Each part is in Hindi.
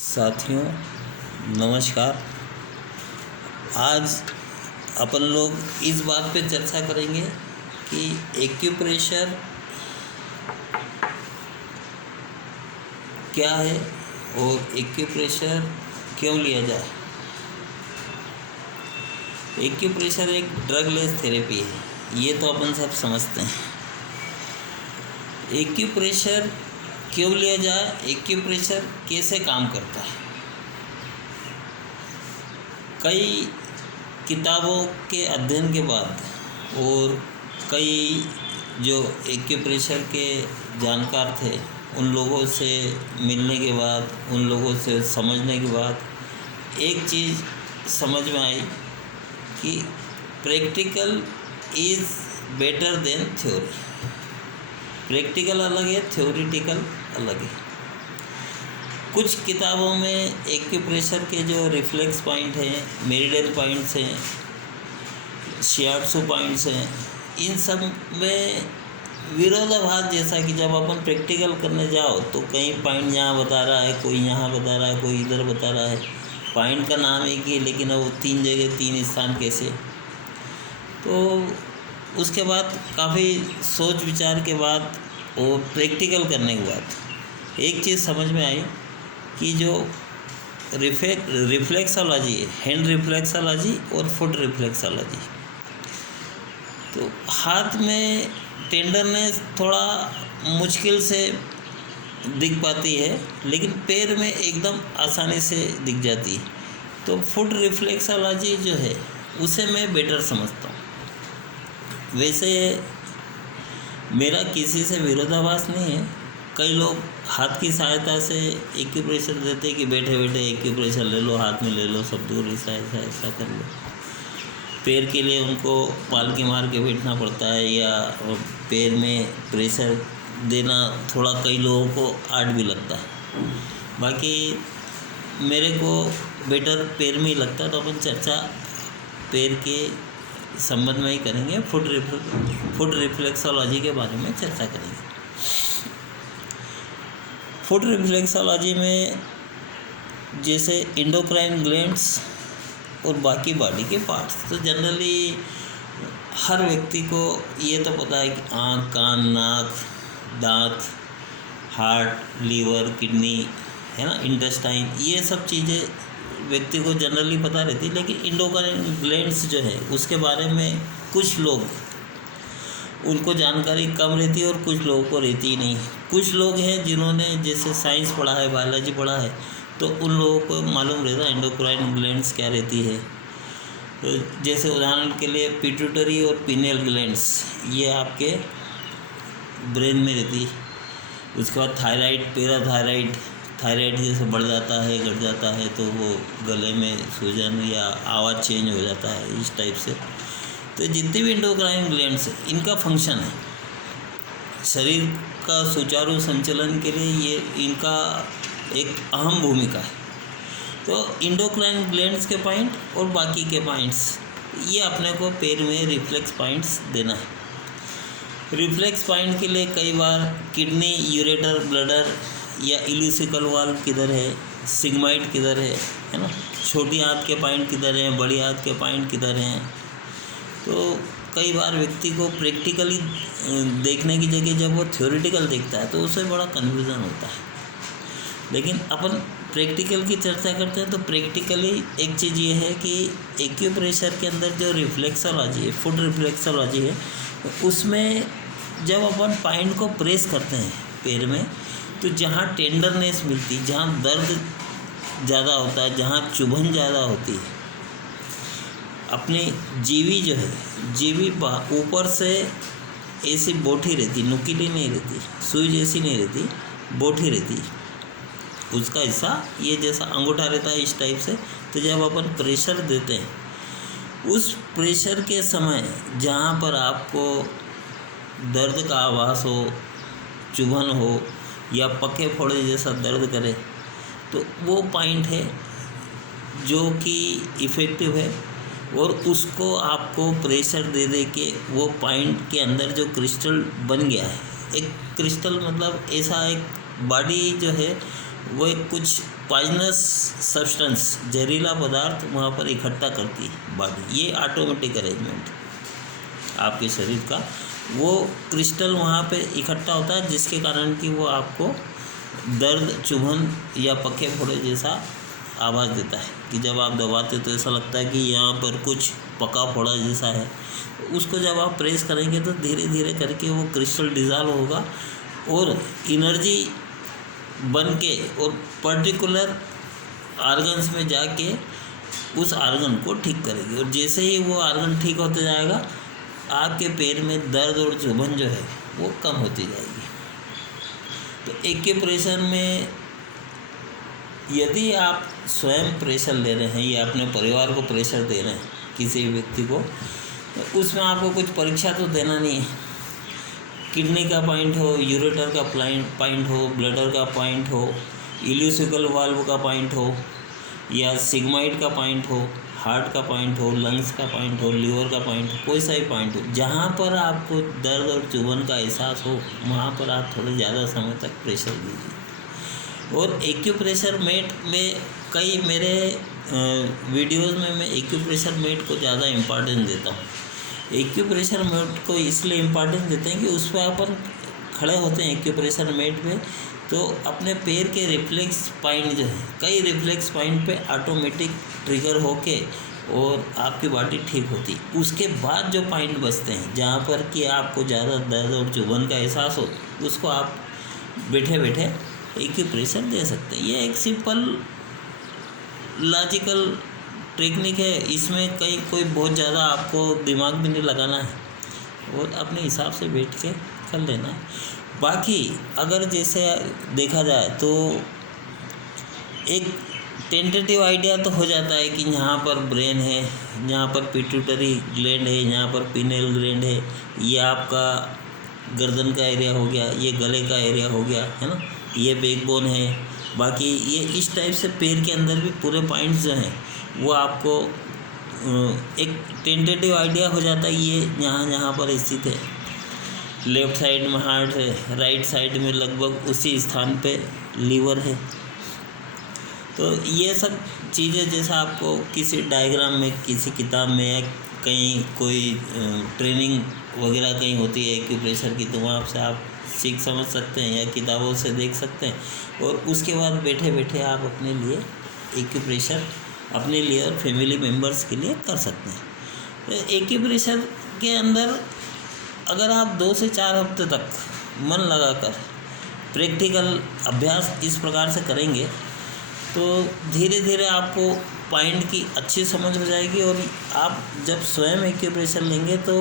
साथियों नमस्कार। आज अपन लोग इस बात पे चर्चा करेंगे कि एक्यूप्रेशर क्या है और एक्यूप्रेशर क्यों लिया जाए। एक्यूप्रेशर एक ड्रग लेस थेरेपी है, ये तो अपन सब समझते हैं। एक्यूप्रेशर क्यों लिया जाए, एक्यूप्रेशर कैसे काम करता है। कई किताबों के अध्ययन के बाद और कई जो एक्यूप्रेशर के जानकार थे उन लोगों से मिलने के बाद, उन लोगों से समझने के बाद एक चीज़ समझ में आई कि practical is better than theory. Practical अलग है, थ्योरिटिकल अलग है। कुछ किताबों में एक्यूप्रेशर के जो रिफ्लेक्स पॉइंट हैं, मेरिडियन पॉइंट्स हैं, शियाटसू पॉइंट्स हैं, इन सब में विरोधाभास जैसा कि जब अपन प्रैक्टिकल करने जाओ तो कहीं पॉइंट यहाँ बता रहा है, कोई यहाँ बता रहा है, कोई इधर बता रहा है। पॉइंट का नाम एक ही, लेकिन अब 3 जगह 3 स्थान कैसे। तो उसके बाद काफ़ी सोच विचार के बाद और प्रैक्टिकल करने के बाद एक चीज़ समझ में आई कि जो रिफ्लेक्सोलॉजी है, हैंड रिफ्लेक्सोलॉजी और फुट रिफ्लेक्सोलॉजी, तो हाथ में टेंडरनेस थोड़ा मुश्किल से दिख पाती है, लेकिन पैर में एकदम आसानी से दिख जाती है। तो फुट रिफ्लेक्सोलॉजी जो है उसे मैं बेटर समझता हूँ। वैसे मेरा किसी से विरोधाभास नहीं है। कई लोग हाथ की सहायता से एक्यूप्रेशर देते हैं कि बैठे बैठे एक्यूप्रेशर ले लो, हाथ में ले लो, सब दूर ऐसा ऐसा ऐसा कर लो। पैर के लिए उनको पालकी मार के बैठना पड़ता है या पैर में प्रेशर देना थोड़ा कई लोगों को आर्ट भी लगता है। बाकी मेरे को बेटर पैर में ही लगता है, तो अपन चर्चा पैर के संबंध में ही करेंगे। फुट रिफ्लेक्सोलॉजी के बारे में चर्चा करेंगे। फुट रिफ्लेक्सोलॉजी में जैसे एंडोक्राइन ग्लैंड्स और बाकी बॉडी के पार्ट्स, तो जनरली हर व्यक्ति को ये तो पता है कि आँख, कान, नाक, दांत, हार्ट, लीवर, किडनी है ना, इंटेस्टाइन, ये सब चीज़ें व्यक्ति को जनरली पता रहती है। लेकिन एंडोक्राइन ग्लैंड्स जो है उसके बारे में कुछ लोग, उनको जानकारी कम रहती है और कुछ लोगों को रहती ही नहीं। कुछ लोग हैं जिन्होंने जैसे साइंस पढ़ा है, बायोलॉजी पढ़ा है, तो उन लोगों को मालूम रहता है एंडोक्राइन ग्लैंड्स क्या रहती है। तो जैसे उदाहरण के लिए पिट्यूटरी और पीनियल ग्लैंड्स, ये आपके ब्रेन में रहती है। उसके बाद थायराइड, पैराथायराइड, थायराइड जैसे बढ़ जाता है, घट जाता है, तो वो गले में सूजन या आवाज़ चेंज हो जाता है, इस टाइप से। तो जितने भी एंडोक्राइन ग्लैंड्स हैं, इनका फंक्शन है शरीर का सुचारू संचालन के लिए, ये इनका एक अहम भूमिका है। तो एंडोक्राइन ग्लैंड्स के पॉइंट और बाकी के पॉइंट्स, ये अपने को पैर में रिफ्लेक्स पॉइंट्स देना है। रिफ्लेक्स पॉइंट के लिए कई बार किडनी, यूरेटर, ब्लडर या इल्यूसिकल वाल्व किधर है, सिग्माइड किधर है ना, छोटी आंत के पॉइंट किधर हैं, बड़ी आंत के पॉइंट किधर हैं। तो कई बार व्यक्ति को प्रैक्टिकली देखने की जगह जब वो थ्योरेटिकल देखता है तो उसे बड़ा कन्फ्यूज़न होता है। लेकिन अपन प्रैक्टिकल की चर्चा करते हैं तो प्रैक्टिकली एक चीज़ ये है कि एक्यूप्रेशर के अंदर जो रिफ्लेक्सोलॉजी है, फुट रिफ्लेक्सोलॉजी है, उसमें जब अपन पॉइंट को प्रेस करते हैं पैर में, तो जहाँ टेंडरनेस मिलती है, जहाँ दर्द ज़्यादा होता है, जहाँ चुभन ज़्यादा होती है, अपनी जीवी जो है, जीवी ऊपर से ऐसी बोठी रहती, नुकीली नहीं रहती, सुई जैसी नहीं रहती, बोठी रहती, उसका हिस्सा ये जैसा अंगूठा रहता है, इस टाइप से। तो जब अपन प्रेशर देते हैं, उस प्रेशर के समय जहाँ पर आपको दर्द का आभास हो, चुभन हो या पके फोड़े जैसा दर्द करे, तो वो पॉइंट है जो कि इफ़ेक्टिव है। और उसको आपको प्रेशर दे दे के वो पॉइंट के अंदर जो क्रिस्टल बन गया है, एक क्रिस्टल मतलब ऐसा एक बॉडी जो है वो एक कुछ पॉइजनस सब्सटेंस, जहरीला पदार्थ वहाँ पर इकट्ठा करती है बॉडी। ये ऑटोमेटिक अरेंजमेंट आपके शरीर का, वो क्रिस्टल वहाँ पे इकट्ठा होता है, जिसके कारण कि वो आपको दर्द, चुभन या पक्के फोड़े जैसा आवाज़ देता है कि जब आप दबाते तो ऐसा लगता है कि यहाँ पर कुछ पका फोड़ा जैसा है। उसको जब आप प्रेस करेंगे तो धीरे धीरे करके वो क्रिस्टल डिज़ॉल्व होगा और एनर्जी बन के और पर्टिकुलर आर्गन्स में जाके उस आर्गन को ठीक करेगी। और जैसे ही वो आर्गन ठीक होते जाएगा, आपके पैर में दर्द और चुभन जो है वो कम होती जाएगी। तो एक्यूप्रेशर में यदि आप स्वयं प्रेशर ले रहे हैं या अपने परिवार को प्रेशर दे रहे हैं किसी व्यक्ति को, तो उसमें आपको कुछ परीक्षा तो देना नहीं है। किडनी का पॉइंट हो, यूरेटर का पॉइंट हो, ब्लडर का पॉइंट हो, इल्यूसिकल वाल्व का पॉइंट हो, या सिग्माइड का पॉइंट हो, हार्ट का पॉइंट हो, लंग्स का पॉइंट हो, लीवर का पॉइंट हो, कोई सा भी पॉइंट हो, जहाँ पर आपको दर्द और चुभन का एहसास हो वहाँ पर आप थोड़े ज़्यादा समय तक प्रेशर दीजिए। और एक्यूप्रेशर मेट में कई मेरे वीडियोज़ में मैं एक्यूप्रेशर मेट को ज़्यादा इम्पॉर्टेंस देता हूँ। एक्यूप्रेशर मेट को इसलिए इम्पॉर्टेंस देते हैं कि उस पर अपन खड़े होते हैं एक्यूप्रेशर मेट पे, तो अपने पैर के रिफ्लेक्स पॉइंट जो है, कई रिफ्लेक्स पॉइंट पे ऑटोमेटिक ट्रिगर होके और आपकी बॉडी ठीक होती। उसके बाद जो पॉइंट बचते हैं जहाँ पर कि आपको ज़्यादा दर्द और चुभन का एहसास हो, उसको आप बैठे बैठे एक्यूप्रेशर दे सकते हैं। ये एक सिंपल लॉजिकल टेक्निक है, इसमें कहीं कोई बहुत ज़्यादा आपको दिमाग भी नहीं लगाना है और अपने हिसाब से बैठ के कर लेना है। बाकी अगर जैसे देखा जाए तो एक टेंटेटिव आइडिया तो हो जाता है कि यहाँ पर ब्रेन है, यहाँ पर पिट्यूटरी ग्लैंड है, यहाँ पर पिनेल ग्लैंड है, ये आपका गर्दन का एरिया हो गया, ये गले का एरिया हो गया, है ना, ये बैकबोन है। बाकी ये इस टाइप से पैर के अंदर भी पूरे पॉइंट्स जो हैं वो आपको एक टेंटेटिव आइडिया हो जाता है, ये यहाँ पर स्थित है। लेफ़्ट साइड में हार्ट है, राइट साइड में लगभग उसी स्थान पे लीवर है। तो ये सब चीज़ें जैसा आपको किसी डायग्राम में, किसी किताब में या कहीं कोई ट्रेनिंग वगैरह कहीं होती है एक्यूप्रेशर की, तो वहाँ से आप सीख समझ सकते हैं या किताबों से देख सकते हैं। और उसके बाद बैठे बैठे आप अपने लिए एक्यूप्रेशर अपने लिए और फैमिली मेम्बर्स के लिए कर सकते हैं। तो एक्यूप्रेशर के अंदर अगर आप 2 से 4 हफ्ते तक मन लगाकर प्रैक्टिकल अभ्यास इस प्रकार से करेंगे तो धीरे धीरे आपको पॉइंट की अच्छी समझ हो जाएगी। और आप जब स्वयं एक्यूप्रेशर लेंगे तो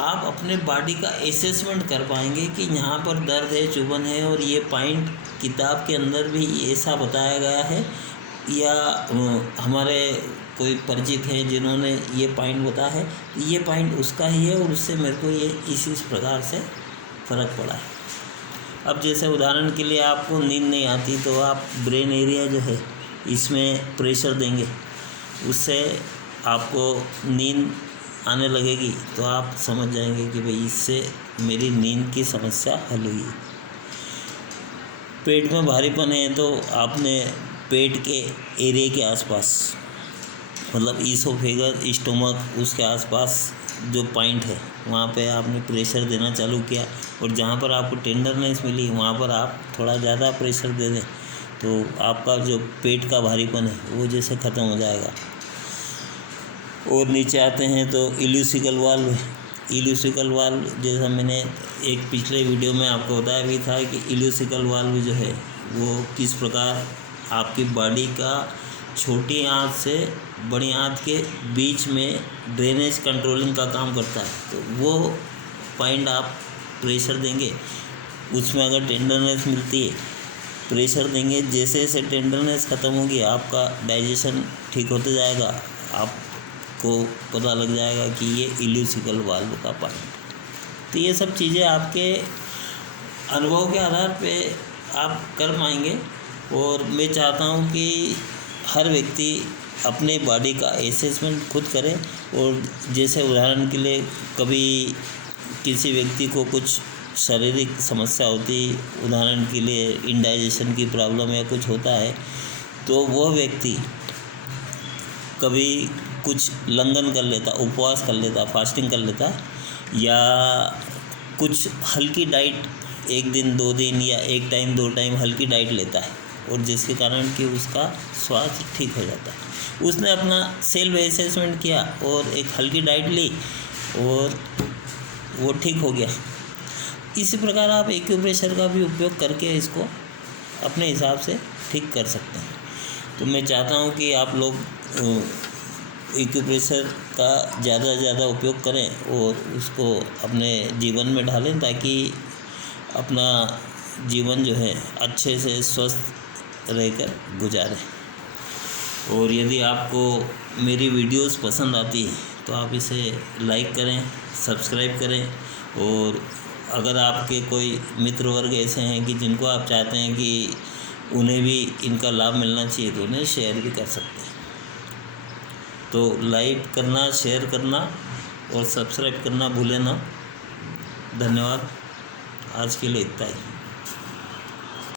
आप अपने बॉडी का असेसमेंट कर पाएंगे कि यहाँ पर दर्द है, चुभन है, और ये पॉइंट किताब के अंदर भी ऐसा बताया गया है या हमारे कोई परिचित हैं जिन्होंने ये पॉइंट बताया है, ये पॉइंट उसका ही है और उससे मेरे को ये इस प्रकार से फ़र्क पड़ा है। अब जैसे उदाहरण के लिए आपको नींद नहीं आती तो आप ब्रेन एरिया जो है इसमें प्रेशर देंगे, उससे आपको नींद आने लगेगी, तो आप समझ जाएंगे कि भाई इससे मेरी नींद की समस्या हल हुई। पेट में भारीपन है तो आपने पेट के एरिया के आसपास, मतलब ईसोफेगस, स्टोमक, उसके आसपास जो पॉइंट है वहाँ पे आपने प्रेशर देना चालू किया, और जहाँ पर आपको टेंडरनेस मिली वहाँ पर आप थोड़ा ज़्यादा प्रेशर दे दें तो आपका जो पेट का भारीपन है वो जैसे ख़त्म हो जाएगा। और नीचे आते हैं तो इल्यूसिकल वाल्व, इल्यूसिकल वाल्व जैसा मैंने एक पिछले वीडियो में आपको बताया भी था कि इल्यूसिकल वाल्व जो है वो किस प्रकार आपकी बॉडी का छोटी आंत से बड़ी आंत के बीच में ड्रेनेज कंट्रोलिंग का काम करता है। तो वो पॉइंट आप प्रेशर देंगे, उसमें अगर टेंडरनेस मिलती है प्रेशर देंगे, जैसे जैसे टेंडरनेस ख़त्म होगी आपका डाइजेशन ठीक होते जाएगा, आपको पता लग जाएगा कि ये इल्यूसिकल वाल्व का पॉइंट। तो ये सब चीज़ें आपके अनुभव के आधार पे आप कर पाएंगे। और मैं चाहता हूँ कि हर व्यक्ति अपने बॉडी का असेसमेंट खुद करे। और जैसे उदाहरण के लिए कभी किसी व्यक्ति को कुछ शारीरिक समस्या होती, उदाहरण के लिए इंडाइजेशन की प्रॉब्लम या कुछ होता है, तो वह व्यक्ति कभी कुछ लंघन कर लेता, उपवास कर लेता, फास्टिंग कर लेता, या कुछ हल्की डाइट 1 दिन 2 दिन या 1 टाइम 2 टाइम हल्की डाइट लेता है, और जिसके कारण कि उसका स्वास्थ्य ठीक हो जाता है। उसने अपना सेल्फ असेसमेंट किया और एक हल्की डाइट ली और वो ठीक हो गया। इसी प्रकार आप एक्यूप्रेशर का भी उपयोग करके इसको अपने हिसाब से ठीक कर सकते हैं। तो मैं चाहता हूँ कि आप लोग एक्यूप्रेशर का ज़्यादा से ज़्यादा उपयोग करें और उसको अपने जीवन में ढालें, ताकि अपना जीवन जो है अच्छे से स्वस्थ रहकर गुजारें। और यदि आपको मेरी वीडियोस पसंद आती है तो आप इसे लाइक करें, सब्सक्राइब करें, और अगर आपके कोई मित्र वर्ग ऐसे हैं कि जिनको आप चाहते हैं कि उन्हें भी इनका लाभ मिलना चाहिए, तो उन्हें शेयर भी कर सकते हैं। तो लाइक करना, शेयर करना और सब्सक्राइब करना भूलें ना। धन्यवाद। आज के लिए इतना ही।